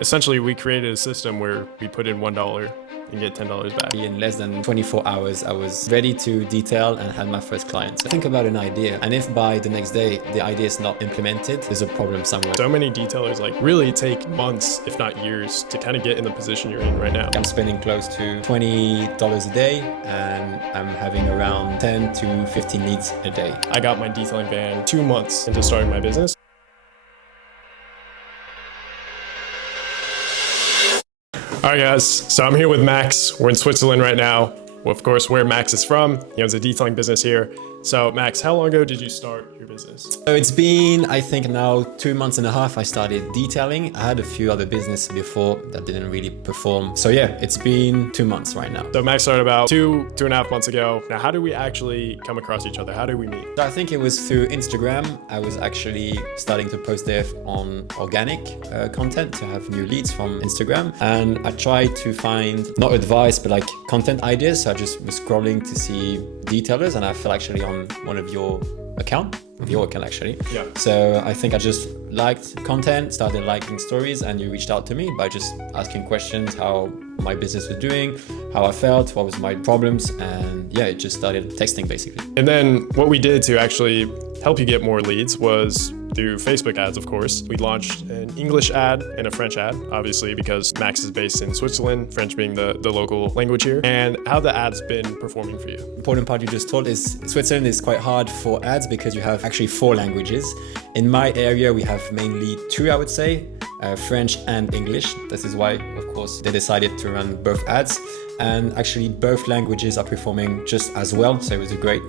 Essentially, we created a system where we put in $1 and get $10 back. In less than 24 hours, I was ready to detail and had my first client. So think about an idea, and if by the next day the idea is not implemented, there's a problem somewhere. So many detailers really take months, if not years, to kind of get in the position you're in right now. I'm spending close to $20 a day, and I'm having around 10 to 15 leads a day. I got my detailing van 2 months into starting my business. All right, guys, so I'm here with Max. We're in Switzerland right now. Well, of course, where Max is from. He owns a detailing business here. So Max, how long ago did you start your business? So it's been, I think now 2.5 months I started detailing. I had a few other businesses before that didn't really perform. So yeah, it's been 2 months right now. So Max started about 2.5 months ago. Now, how did we actually come across each other? How did we meet? So I think it was through Instagram. I was actually starting to post there on organic content to have new leads from Instagram. And I tried to find, not advice, but like content ideas. So I just was scrolling to see detailers, and I fell actually on one of your account actually. Yeah. So I think I just liked content, started liking stories, and you reached out to me by just asking questions, how my business was doing, how I felt, what was my problems, and yeah, it just started texting basically. And then what we did to actually help you get more leads was through Facebook ads, of course. We launched an English ad and a French ad, obviously, because Max is based in Switzerland, French being the local language here. And how the ad's been performing for you? Important part you just told is Switzerland is quite hard for ads because you have actually 4 languages. In my area, we have mainly 2, I would say, French and English. This is why, of course, they decided to run both ads. And actually both languages are performing just as well. So it was a great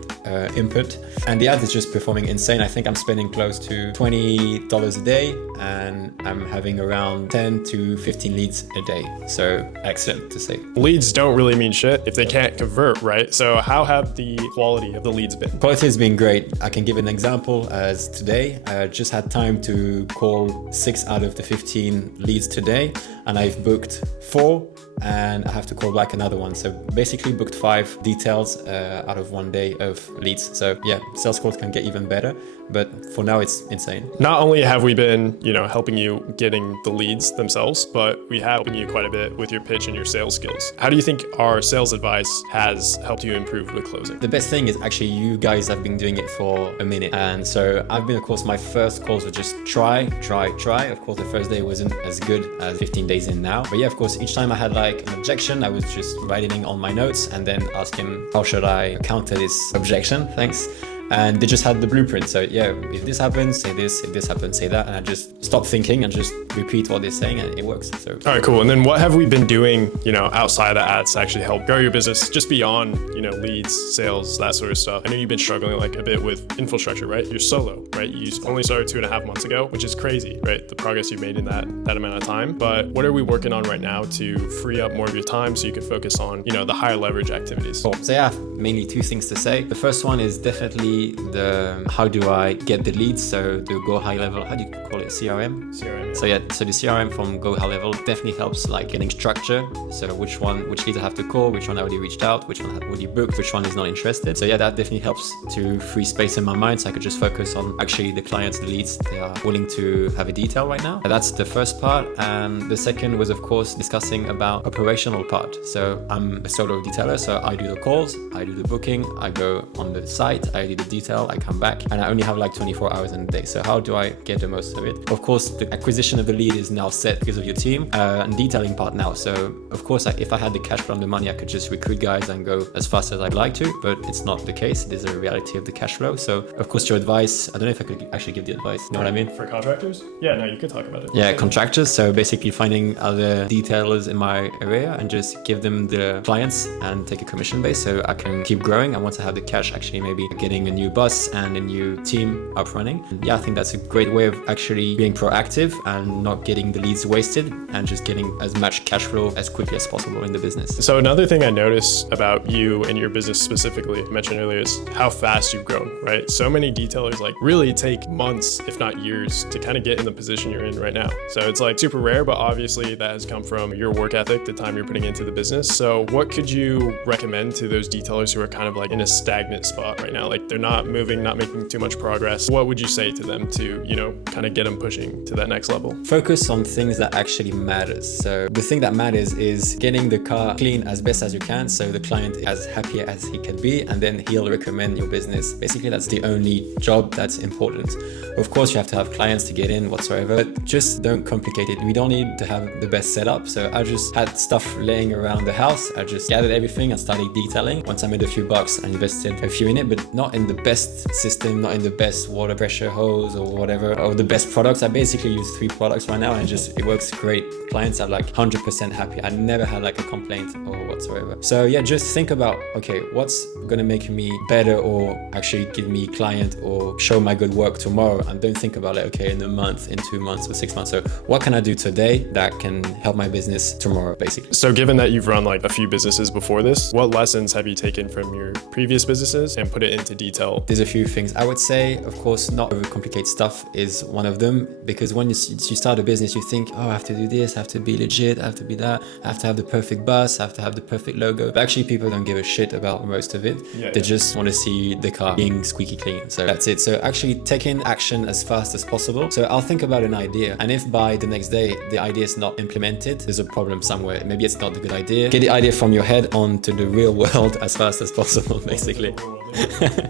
input. And the ad is just performing insane. I think I'm spending close to $20 a day, and I'm having around 10 to 15 leads a day. So excellent to say. Leads don't really mean shit if they can't convert, right? So how have the quality of the leads been? Quality has been great. I can give an example as today. I just had time to call 6 out of the 15 leads today, and I've booked 4. And I have to call back another one. So basically booked 5 details out of 1 day of leads. So yeah, sales calls can get even better, but for now it's insane. Not only have we been, helping you getting the leads themselves, but we have helping you quite a bit with your pitch and your sales skills. How do you think our sales advice has helped you improve with closing? The best thing is actually you guys have been doing it for a minute. And so I've been, of course, my first calls were just try. Of course, the first day wasn't as good as 15 days in now. But yeah, of course, each time I had like an objection, I was just writing on my notes and then asking, how should I counter this objection? Thanks. And they just had the blueprint. So yeah, if this happens, say this, if this happens, say that. And I just stop thinking and just repeat what they're saying, and it works. So all right, cool. And then what have we been doing, outside of ads to actually help grow your business just beyond, leads, sales, that sort of stuff? I know you've been struggling a bit with infrastructure, right? You're solo, right? You only started 2.5 months ago, which is crazy, right? The progress you've made in that amount of time. But what are we working on right now to free up more of your time so you can focus on, the higher leverage activities? Cool. So yeah, mainly 2 things to say. The first one is definitely the how do I get the leads? So the go high level, how do you call it? CRM? CRM. So yeah, so the CRM from go high level definitely helps like getting structure. So which leads I have to call, which one I already reached out, which one I already booked, which one is not interested. So yeah, that definitely helps to free space in my mind so I could just focus on actually the clients, the leads they are willing to have a detail right now. That's the first part. And the second was, of course, discussing about operational part. So I'm a solo detailer, so I do the calls, I do the booking, I go on the site, I do the detail, I come back, and I only have like 24 hours in a day. So how do I get the most of it? Of course, the acquisition of the lead is now set because of your team, and detailing part now. So of course, if I had the cash flow and the money, I could just recruit guys and go as fast as I'd like to, but it's not the case. It is a reality of the cash flow. So of course, your advice, I don't know if I could actually give the advice. You know what I mean? For contractors? Yeah, no, you could talk about it. Yeah, contractors. So basically finding other detailers in my area and just give them the clients and take a commission base so I can keep growing. And once I have the cash, actually maybe getting a new bus and a new team up running. And yeah, I think that's a great way of actually being proactive and not getting the leads wasted and just getting as much cash flow as quickly as possible in the business. So another thing I noticed about you and your business specifically, I mentioned earlier, is how fast you've grown, right? So many detailers really take months, if not years, to kind of get in the position you're in right now. So it's super rare, but obviously that has come from your work ethic, the time you're putting into the business. So what could you recommend to those detailers who are kind of in a stagnant spot right now? They're not moving, not making too much progress. What would you say to them to, kind of get them pushing to that next level? Focus on things that actually matters. So the thing that matters is getting the car clean as best as you can, so the client is as happy as he can be, and then he'll recommend your business. Basically, that's the only job that's important. Of course, you have to have clients to get in whatsoever, but just don't complicate it. We don't need to have the best setup. So I just had stuff laying around the house. I just gathered everything and started detailing. Once I made a few bucks, I invested a few in it, but not in the best system, not in the best water pressure hose or whatever, or the best products. I basically use 3 products right now, and it works great. Clients are like 100% happy. I never had like a complaint or whatsoever. So yeah, just think about, okay, what's gonna make me better or actually give me client or show my good work tomorrow, and don't think about it, okay, in a month, in 2 months or 6 months. So what can I do today that can help my business tomorrow, basically? So given that you've run like a few businesses before this, what lessons have you taken from your previous businesses and put it into detail? There's a few things. I would say, of course, not overcomplicate stuff is one of them, because when you start a business, you think, oh, I have to do this, I have to be legit, I have to be that, I have to have the perfect bus, I have to have the perfect logo. But actually, people don't give a shit about most of it. They just want to see the car being squeaky clean. So that's it. So actually taking action as fast as possible. So I'll think about an idea, and if by the next day the idea is not implemented, there's a problem somewhere. Maybe it's not a good idea. Get the idea from your head onto the real world as fast as possible, basically.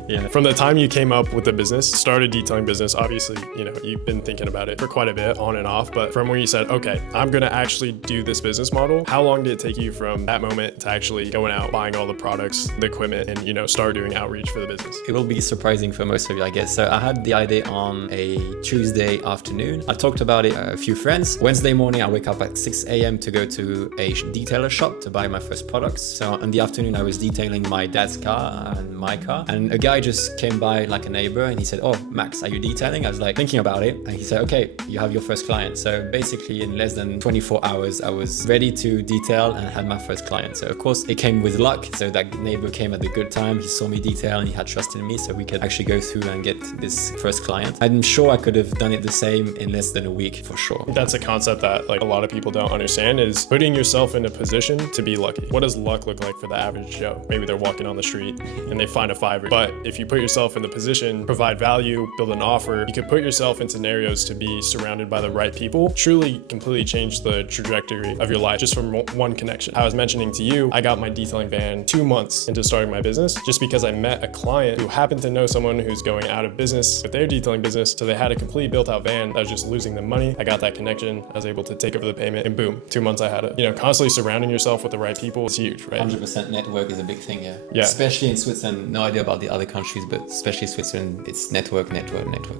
Yeah. From the time you came up with the business, started detailing business, obviously, you've been thinking about it for quite a bit, on and off, but from when you said, okay, I'm going to actually do this business model, how long did it take you from that moment to actually going out, buying all the products, the equipment, and, start doing outreach for the business? It will be surprising for most of you, I guess. So I had the idea on a Tuesday afternoon. I talked about it a few friends. Wednesday morning, I wake up at 6 a.m. to go to a detailer shop to buy my first products. So in the afternoon, I was detailing my dad's car and my car. And a guy just came by, like a neighbor, and he said, oh, Max, are you detailing? I was like thinking about it. And he said, okay, you have your first client. So basically in less than 24 hours, I was ready to detail and had my first client. So of course it came with luck. So that neighbor came at the good time. He saw me detail and he had trust in me. So we could actually go through and get this first client. I'm sure I could have done it the same in less than a week for sure. That's a concept that like a lot of people don't understand, is putting yourself in a position to be lucky. What does luck look like for the average Joe? Maybe they're walking on the street and they find a $5. But if you put yourself in the position, provide value, build an offer, you could put yourself in scenarios to be surrounded by the right people, truly completely change the trajectory of your life just from one connection. I was mentioning to you, I got my detailing van 2 months into starting my business just because I met a client who happened to know someone who's going out of business with their detailing business. So they had a completely built out van that was just losing them money. I got that connection. I was able to take over the payment, and boom, 2 months I had it. Constantly surrounding yourself with the right people is huge, right? 100% network is a big thing, yeah. Yeah. Especially in Switzerland, no idea about the other countries, but especially Switzerland, it's network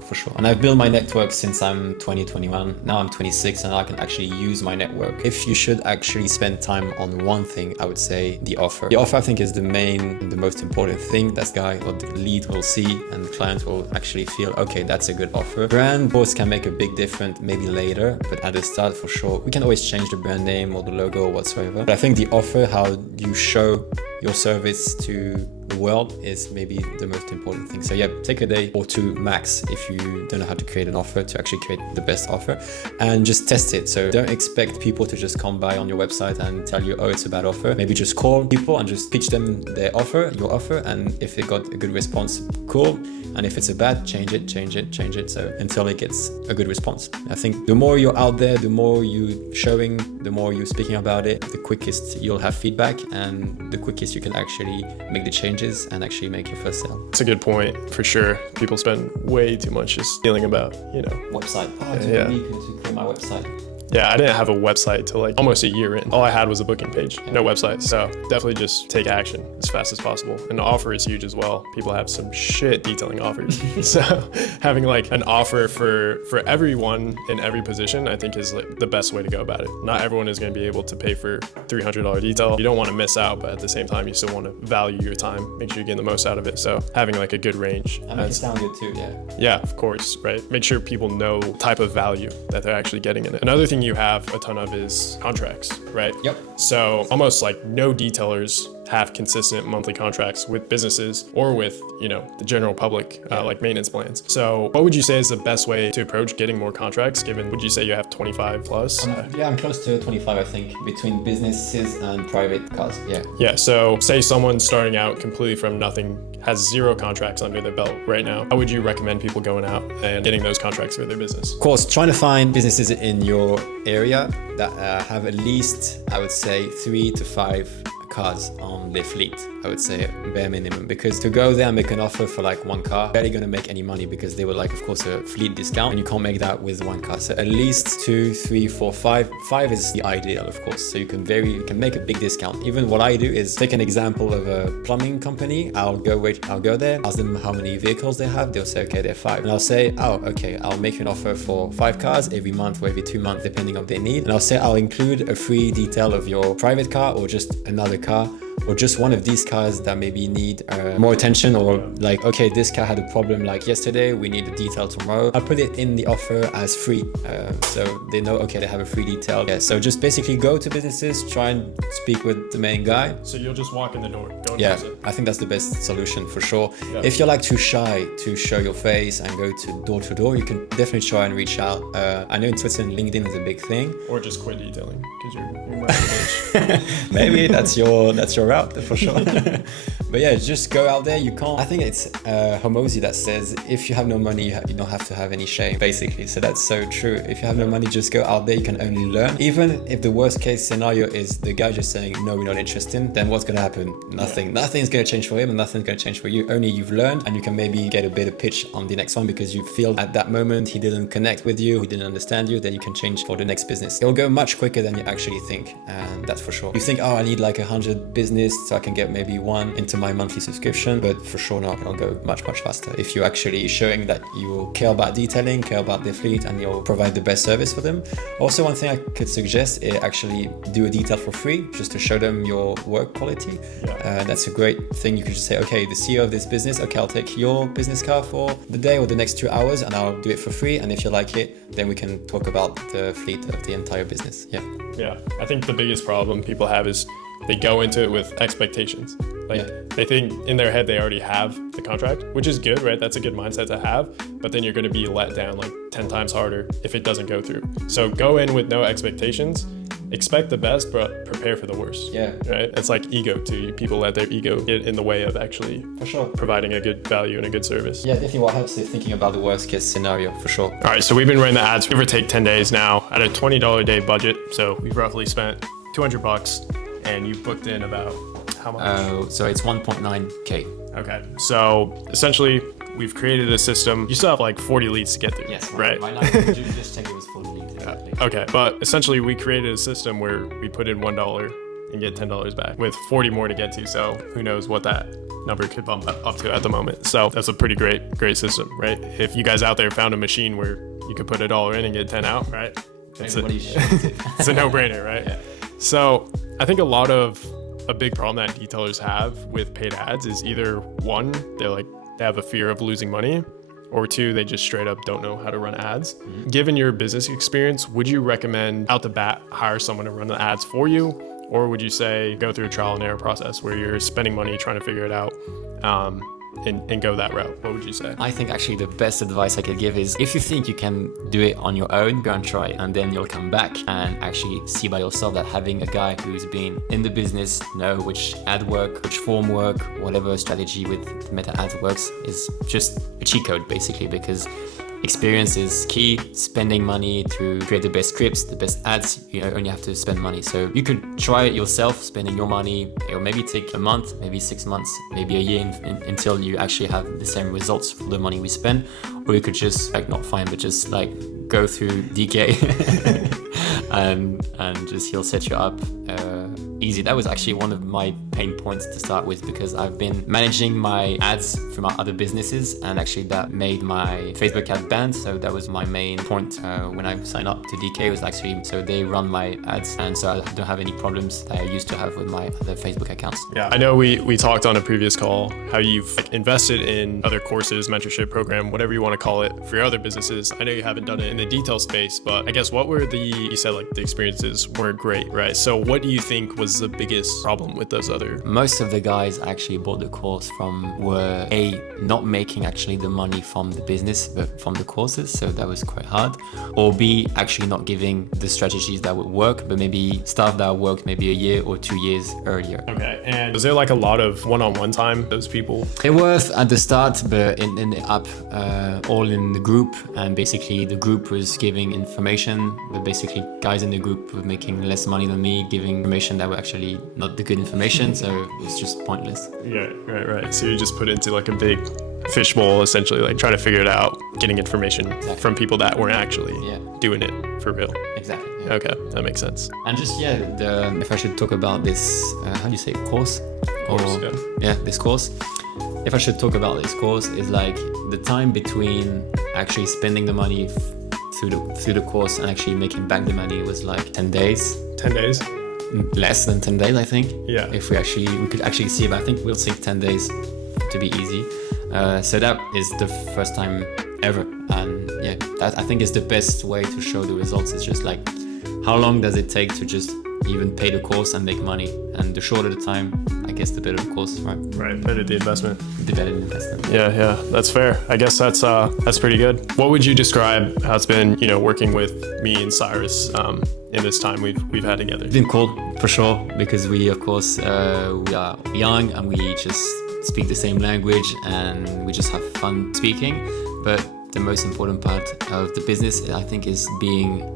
for sure. And I've built my network since I'm 21. Now I'm 26 and I can actually use my network. If you should actually spend time on one thing, I would say the offer. The offer, I think, is the most important thing that guy or the lead will see, and the client will actually feel, okay, that's a good offer. Brand both can make a big difference maybe later, but at the start for sure, we can always change the brand name or the logo or whatsoever. But I think the offer, how you show your service to the world, is maybe the most important thing. So yeah, take a day or two max if you don't know how to create an offer, to actually create the best offer, and just test it. So don't expect people to just come by on your website and tell you, oh, it's a bad offer. Maybe just call people and just pitch them their offer, your offer, and if they got a good response, cool. And if it's a bad, change it. So until it gets a good response. I think the more you're out there, the more you showing, the more you're speaking about it, the quickest you'll have feedback, and the quickest you can actually make the changes and actually make your first sale. It's a good point, for sure. People spend way too much just dealing about, website. Oh, it took a week to create my website. Yeah, I didn't have a website till like almost a year in. All I had was a booking page, no website. So definitely just take action as fast as possible. And the offer is huge as well. People have some shit detailing offers. So having like an offer for everyone in every position, I think is like the best way to go about it. Not everyone is going to be able to pay for $300 detail. You don't want to miss out, but at the same time, you still want to value your time, make sure you're getting the most out of it. So having like a good range. And make it sound good too, yeah. Yeah, of course, right? Make sure people know type of value that they're actually getting in it. Another thing you have a ton of is contracts, right? Yep. So almost like no detailers to have consistent monthly contracts with businesses or with, the general public, like maintenance plans. So what would you say is the best way to approach getting more contracts, given, would you say you have 25 plus? Yeah, I'm close to 25, I think, between businesses and private cars. Yeah. Yeah. So say someone starting out completely from nothing, has 0 contracts under their belt right now. How would you recommend people going out and getting those contracts for their business? Of course, trying to find businesses in your area that have at least, I would say, 3 to 5 cars on their fleet. I would say bare minimum, because to go there and make an offer for like 1 car, barely gonna make any money, because they were like, of course, a fleet discount, and you can't make that with 1 car. So at least 2, 3, 4, 5. 5 is the ideal, of course. So you can make a big discount. Even what I do is take an example of a plumbing company. I'll go there, ask them how many vehicles they have. They'll say, okay, they're 5. And I'll say, oh, okay, I'll make an offer for 5 cars every month or every 2 months, depending on their need. And I'll say, I'll include a free detail of your private car, or just another car, or just one of these cars that maybe need more attention, or like, okay, this car had a problem like yesterday, we need a detail tomorrow. I put it in the offer as free, so they know, okay, they have a free detail. Yeah, so just basically go to businesses, try and speak with the main guy. So you'll just walk in the door, go and Yeah, use it. I think that's the best solution for sure. Yeah. If you're like too shy to show your face and go to door, you can definitely try and reach out. I know in Switzerland, LinkedIn is a big thing. Or just quit detailing because you're bitch. Maybe that's your route for sure. But yeah, just go out there. You can't. I think it's Homosi that says, if you have no money, you don't have to have any shame, basically. So that's so true. If you have no money, just go out there. You can only learn. Even if the worst case scenario is the guy just saying, no, we're not interested, then what's going to happen? Nothing. Yeah. Nothing's going to change for him, and nothing's going to change for you. Only you've learned, and you can maybe get a better pitch on the next one, because you feel at that moment he didn't connect with you, he didn't understand you. Then you can change for the next business. It'll go much quicker than you actually think, and that's for sure. You think, oh, I need like 100 business so I can get maybe 1 into my monthly subscription, but for sure not. It'll go much faster if you're actually showing that you care about detailing, care about their fleet, and you'll provide the best service for them. Also, one thing I could suggest is actually do a detail for free, just to show them your work quality. Yeah. That's a great thing. You could just say, okay, the CEO of this business, okay, I'll take your business car for the day or the next 2 hours, and I'll do it for free. And if you like it, then we can talk about the fleet of the entire business. Yeah. Yeah. I think the biggest problem people have is they go into it with expectations. Like they think in their head they already have the contract, which is good, right? That's a good mindset to have, but then you're going to be let down like 10 times harder if it doesn't go through. So go in with no expectations, expect the best, but prepare for the worst. Yeah. Right? It's like ego too. People let their ego get in the way of actually For sure. providing a good value and a good service. Yeah, definitely what helps is thinking about the worst case scenario, for sure. All right, so we've been running the ads, give or take 10 days now at a $20 a day budget. So we've roughly spent $200 and you've booked in about how much? So it's 1.9K. Okay, so essentially we've created a system. You still have like 40 leads to get through, Yes, right? Right now, you just check it was 40 leads. Exactly. Okay, but essentially we created a system where we put in $1 and get $10 back with 40 more to get to. So who knows what that number could bump up to at the moment. So that's a pretty great system, right? If you guys out there found a machine where you could put $1 in and get 10 out, right? It's a no-brainer, right? Yeah. So I think a big problem that detailers have with paid ads is either 1, they have a fear of losing money, or 2, they just straight up don't know how to run ads. Mm-hmm. Given your business experience, would you recommend out the bat hire someone to run the ads for you? Or would you say go through a trial and error process where you're spending money trying to figure it out and go that route? What would you say? I think actually the best advice I could give is, if you think you can do it on your own, go and try it, and then you'll come back and actually see by yourself that having a guy who's been in the business, know which ad work, which form work, whatever strategy with meta ads works, is just a cheat code basically, because experience is key. Spending money to create the best scripts, the best ads, you only have to spend money. So you could try it yourself, spending your money. It will maybe take a month, maybe 6 months, maybe a year until you actually have the same results for the money we spend. Or you could just just go through DK and just he'll set you up easy. That was actually one of my pain points to start with, because I've been managing my ads for my other businesses, and actually that made my Facebook ad banned. So that was my main point when I signed up to DK, was actually so they run my ads, and so I don't have any problems that I used to have with my other Facebook accounts. Yeah, I know we talked on a previous call how you've invested in other courses, mentorship program, whatever you want to call it, for your other businesses. I know you haven't done it in the detail space, but I guess what were you said like the experiences weren't great, right? So what do you think was the biggest problem with those other? Most of the guys actually bought the course from were A, not making actually the money from the business, but from the courses. So that was quite hard. Or B, actually not giving the strategies that would work, but maybe stuff that worked maybe a year or 2 years earlier. Okay. And was there like a lot of one-on-one time, those people? It was at the start, but in the app, all in the group, and basically the group was giving information, but basically guys in the group were making less money than me, giving information that were actually not the good information, so it's just pointless. Yeah, right. So you just put into like a big fishbowl, essentially, like trying to figure it out, getting information from people that weren't actually doing it for real. Exactly. Yeah. Okay, that makes sense. And just if I should talk about this, how do you say, course? This course. If I should talk about this course, is like the time between actually spending the money through the course and actually making back the money was like 10 days. 10 days? Less than 10 days, I think. Yeah. If we could actually see, but I think we'll think 10 days to be easy. So that is the first time ever. And yeah, that I think is the best way to show the results. It's just like, how long does it take to just even pay the course and make money? And the shorter the time, I guess the better the course, right? Right, better the investment. The better the investment. Yeah, that's fair. I guess that's pretty good. What would you describe how it's been, working with me and Cyrus in this time we've had together? It's been cool, for sure, because we, of course, we are young and we just speak the same language and we just have fun speaking. But the most important part of the business, I think, is being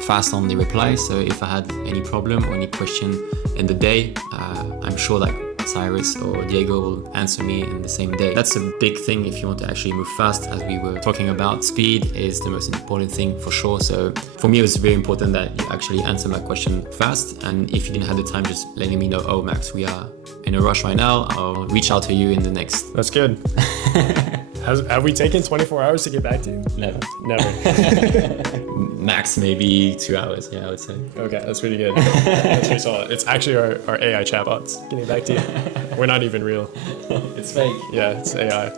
fast on the reply. So if I had any problem or any question in the day, I'm sure that Cyrus or Diego will answer me in the same day. That's a big thing if you want to actually move fast, as we were talking about. Speed is the most important thing for sure. So for me, it was very important that you actually answer my question fast. And if you didn't have the time, just letting me know, oh, Max, we are in a rush right now. I'll reach out to you in the next. That's good. Have we taken 24 hours to get back to you? Never. Max, maybe 2 hours, I would say. Okay, that's pretty good. That's pretty solid. It's actually our AI chatbots getting back to you. We're not even real. It's fake. Yeah, it's AI.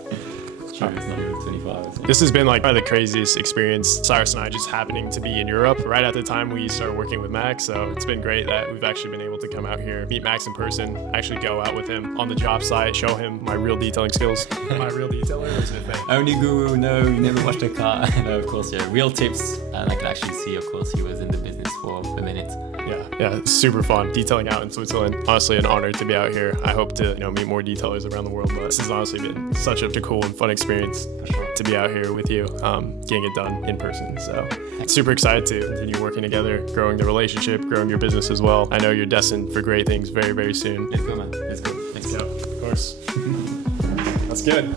Sure, it's not even 24 hours. This has been like probably the craziest experience. Cyrus and I just happening to be in Europe right at the time we started working with Max. So it's been great that we've actually been able to come out here, meet Max in person, actually go out with him on the job site, show him my real detailing skills. Am I a real detailer or is it fake? Only guru, no, you never watched a car. No, of course, yeah, real tips. And I can actually see, of course, he was in the business for a minute. Yeah, it's super fun. Detailing out in Switzerland. Honestly, an honor to be out here. I hope to, meet more detailers around the world. But this has honestly been such a cool and fun experience to be out here with you, getting it done in person. So super excited to continue working together, growing the relationship, growing your business as well. I know you're destined for great things very, very soon. Let's go, man. Let's go. Let's go. Of course. That's good.